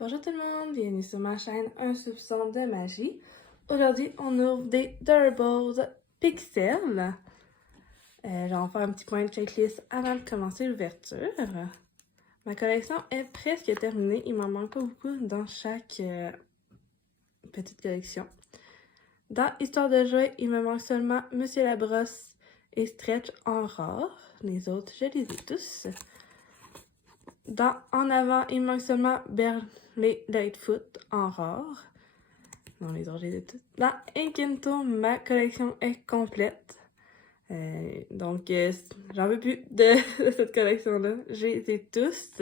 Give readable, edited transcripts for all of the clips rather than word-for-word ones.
Bonjour tout le monde, bienvenue sur ma chaîne Un soupçon de magie. Aujourd'hui, on ouvre des Durables Pixel. Je vais en faire un petit point de checklist avant de commencer l'ouverture. Ma collection est presque terminée, il m'en manque pas beaucoup dans chaque petite collection. Dans Histoire de jouer, il me manque seulement Monsieur Labrosse et Stretch en rare. Les autres, je les ai tous. Dans En avant, il manque seulement Berley Lightfoot en rare. Non, les autres, je les ai tous. Dans Encanto, ma collection est complète. Donc, j'en veux plus de cette collection-là. Je les ai tous.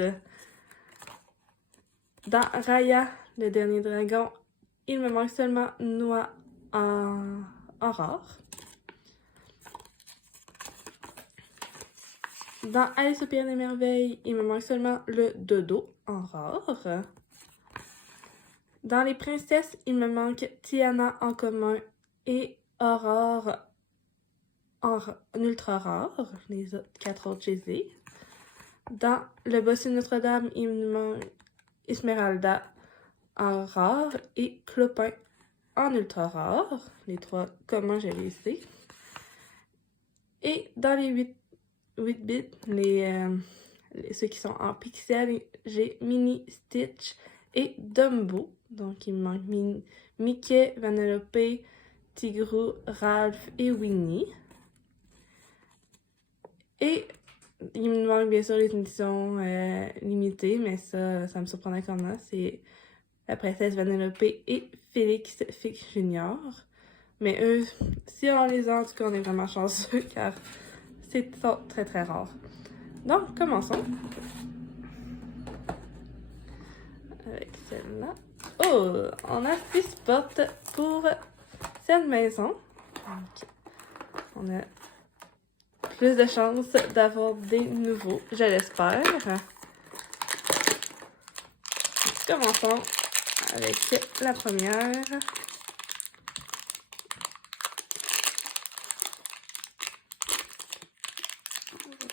Dans Raya, le dernier dragon, il me manque seulement Noix en rare. Dans Alice au Pays des Merveilles, il me manque seulement le Dodo en rare. Dans Les Princesses, il me manque Tiana en commun et Aurore en ultra rare. Les autres, 4 autres, je les ai. Dans Le Bossu Notre-Dame, il me manque Esmeralda en rare et Clopin en ultra rare. Les 3 communs, je les ai. Et dans les 8 bits, ceux qui sont en pixels, j'ai Mini, Stitch et Dumbo. Donc, il me manque Mickey, Vanellope, Tigrou, Ralph et Winnie. Et il me manque bien sûr les éditions limitées, mais ça me surprendrait quand même. C'est la princesse Vanellope et Félix Fix Junior. Mais eux, si on les a, en tout cas, on est vraiment chanceux car c'est très très rare. Donc, commençons. Avec celle-là. Oh! On a 6 portes pour cette maison. Donc, on a plus de chances d'avoir des nouveaux, je l'espère. Commençons avec la première.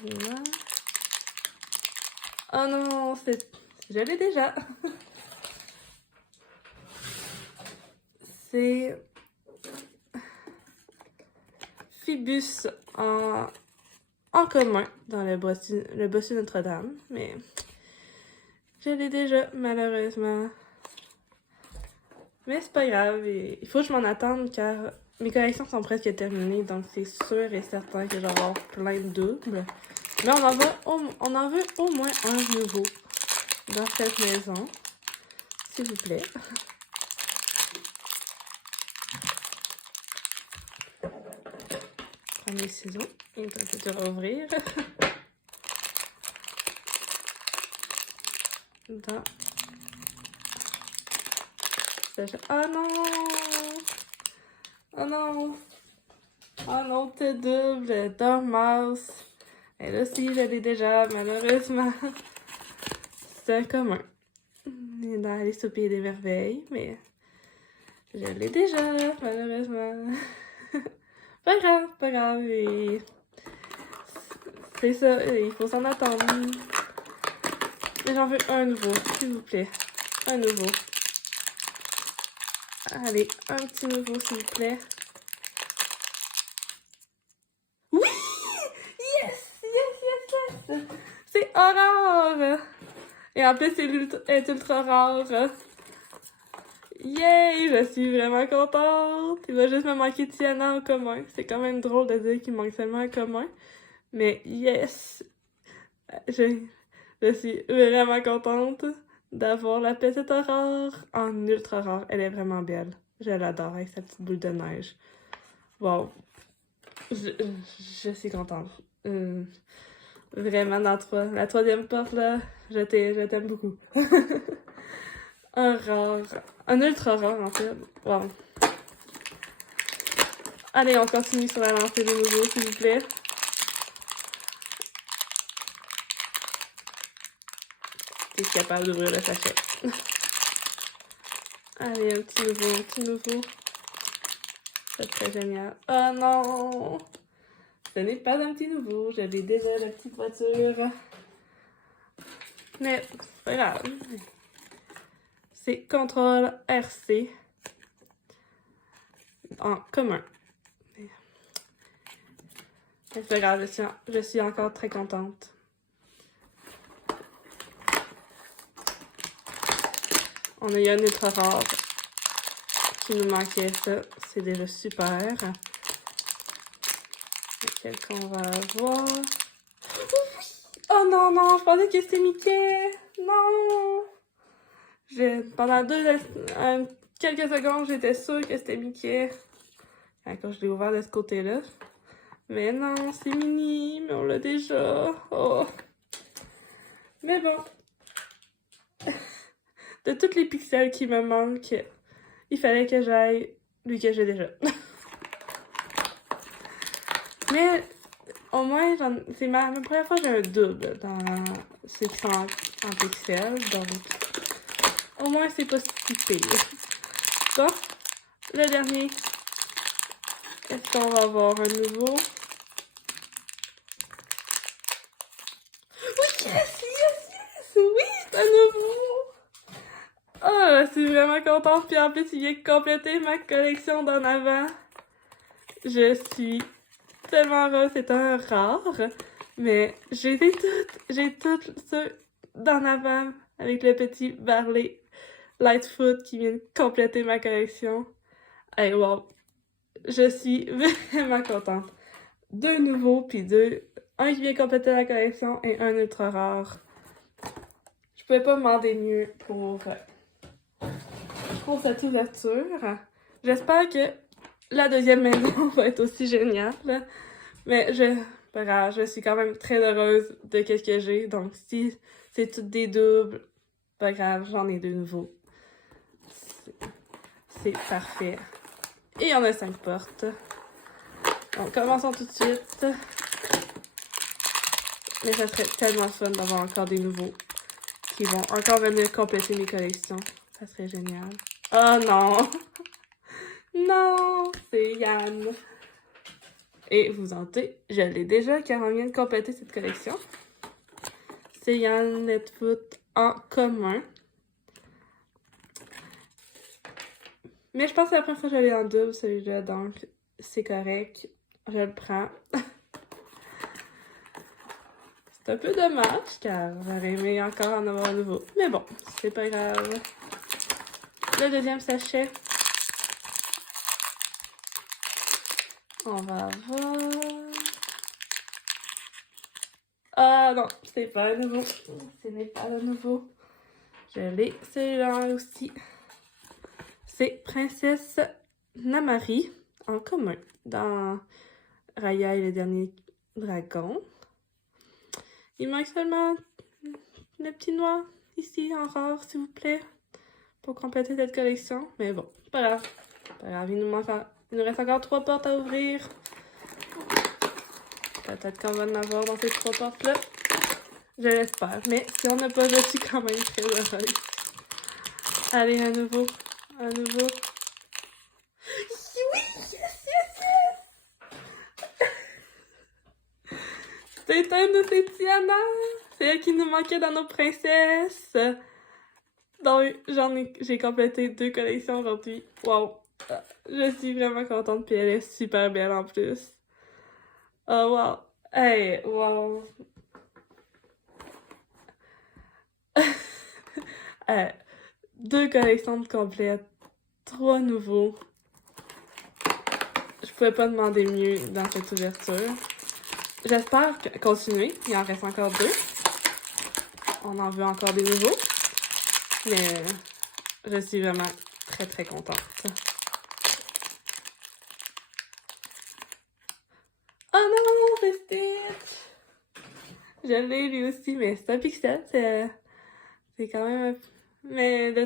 Voilà. Oh non, je l'ai déjà. C'est Phoebus en commun dans le bossu Notre-Dame, mais je l'ai déjà, malheureusement. Mais c'est pas grave, il faut que je m'en attende car mes collections sont presque terminées, donc c'est sûr et certain que je vais avoir plein de doubles. Mais on en veut au moins un nouveau dans cette maison, s'il vous plaît. Prends mes ciseaux, il est un peu dur à ouvrir. Dans... Oh non! Oh non! Oh non, t'es double, Dormouse. Elle aussi, je l'ai déjà, malheureusement. C'est un commun. Il est dans Alice au Pays des Merveilles, mais je l'ai déjà, malheureusement. Pas grave, pas grave. C'est ça, il faut s'en attendre. Mais j'en veux un nouveau, s'il vous plaît. Un nouveau. Allez, un petit nouveau, s'il vous plaît. Oui! Yes! Yes, yes, yes! C'est Aurore! Et en plus, elle est ultra rare. Yay! Je suis vraiment contente! Il va juste me manquer Tiana en commun. C'est quand même drôle de dire qu'il manque seulement un commun. Mais yes! Je suis vraiment contente d'avoir la petite Aurore en ultra rare. Elle est vraiment belle. Je l'adore avec sa petite boule de neige. Wow! Je suis contente. Vraiment, la troisième porte, là, je t'aime beaucoup. Un rare. Un ultra rare, en fait. Wow. Allez, on continue sur la lancée des nouveaux, s'il vous plaît. T'es capable d'ouvrir le sachet. Allez, un petit nouveau. C'est très génial. Oh non! Ce n'est pas un petit nouveau. J'avais déjà la petite voiture. Mais, c'est pas grave. c'est CTRL RC en commun. C'est pas grave, je suis encore très contente. On a eu un ultra rare qui nous manquait, ça. C'est déjà super. Lequel qu'on va avoir? Oh non, non, je pensais que c'était Mickey! Non! Pendant quelques secondes, j'étais sûre que c'était Mickey. Quand je l'ai ouvert de ce côté-là. Mais non, c'est Minnie, mais on l'a déjà. Oh. Mais bon. De tous les pixels qui me manquent, il fallait que j'aille lui que j'ai déjà. Mais au moins, c'est ma première fois que j'ai un double dans ceux qui sont en pixels. Donc, au moins, c'est pas si pire. Bon, le dernier. Est-ce qu'on va avoir un nouveau? Oui, yes! Oui, c'est un nouveau! Ah, je suis vraiment contente. Puis en plus, il vient compléter ma collection d'en avant. Je suis tellement heureuse. C'est un rare. Mais j'ai toutes ceux d'en avant avec le petit Barley Lightfoot qui vient compléter ma collection. Hey, wow! Je suis vraiment contente. 2 nouveaux, puis un qui vient compléter la collection et un ultra rare. Je pouvais pas demander mieux pour cette ouverture. J'espère que la deuxième maison va être aussi géniale. Mais pas grave, je suis quand même très heureuse de ce que j'ai. Donc si c'est toutes des doubles, pas grave, j'en ai 2 nouveaux. C'est parfait. Et il y en a 5 portes. Donc commençons tout de suite. Mais ça serait tellement fun d'avoir encore des nouveaux qui vont encore venir compléter mes collections. Ça serait génial. Oh non! Non! C'est Yann. Et vous en doutez, je l'ai déjà car on vient de compléter cette collection. C'est Yann Netfoot en commun. Mais je pense que c'est la première fois que je l'ai en double celui-là, donc c'est correct. Je le prends. C'est un peu dommage car j'aurais aimé encore en avoir un nouveau. Mais bon, c'est pas grave. Le deuxième sachet. On va voir. Ah non, c'est pas le nouveau. Ce n'est pas le nouveau. Je l'ai celui-là aussi. C'est Princesse Namari en commun dans Raya et le dernier dragon. Il manque seulement le petit noir ici en rare, s'il vous plaît, pour compléter cette collection. Mais bon, c'est pas grave. Pas grave, il nous reste encore 3 portes à ouvrir. Peut-être qu'on va en avoir dans ces 3 portes-là. Je l'espère. Mais si on n'a pas, je suis quand même très heureuse. Allez, à nouveau. À nouveau. Oui! Yes! C'est un de ces Tiana! C'est elle qui nous manquait dans nos princesses! Donc, j'ai complété 2 collections aujourd'hui. Wow! Je suis vraiment contente, puis elle est super belle en plus. Oh wow! Hey, wow! 2 collections de complètes, 3 nouveaux. Je pouvais pas demander mieux dans cette ouverture. J'espère continuer. Il en reste encore 2. On en veut encore des nouveaux. Mais je suis vraiment très très contente. Oh non, c'est Stitch! Je l'ai lui aussi, mais c'est un pixel. C'est quand même... Mais de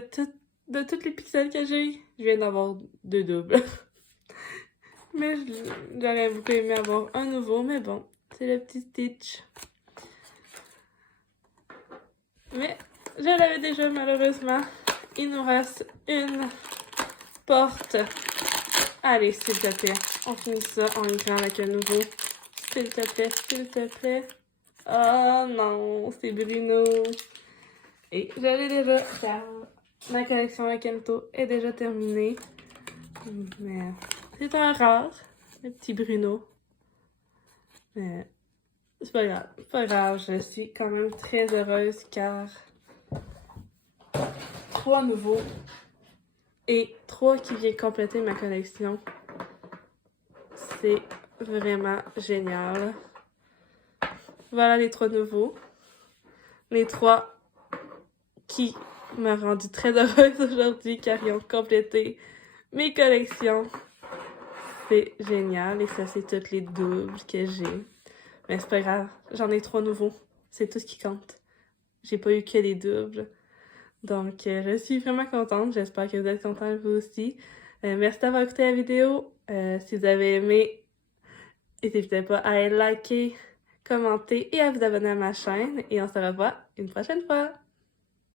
tous les pixels que j'ai, je viens d'avoir 2 doubles. Mais j'aurais beaucoup aimé avoir un nouveau, mais bon, c'est le petit Stitch. Mais je l'avais déjà malheureusement. Il nous reste une porte. Allez, s'il te plaît, on finit ça en grand avec un nouveau. S'il te plaît, s'il te plaît. Oh non, c'est Bruno. Et je l'ai déjà car Ma collection Akento est déjà terminée. Mais c'est un rare, le petit Bruno. Mais c'est pas grave, c'est pas grave. Je suis quand même très heureuse car 3 nouveaux et 3 qui viennent compléter ma collection. C'est vraiment génial. Voilà les 3 nouveaux. Les 3 qui m'ont rendu très heureuse aujourd'hui car ils ont complété mes collections. C'est génial et ça c'est toutes les doubles que j'ai. Mais c'est pas grave, j'en ai 3 nouveaux. C'est tout ce qui compte. J'ai pas eu que des doubles. Donc je suis vraiment contente. J'espère que vous êtes contents vous aussi. Merci d'avoir écouté la vidéo. Si vous avez aimé, n'hésitez pas à liker, commenter et à vous abonner à ma chaîne. Et on se revoit une prochaine fois.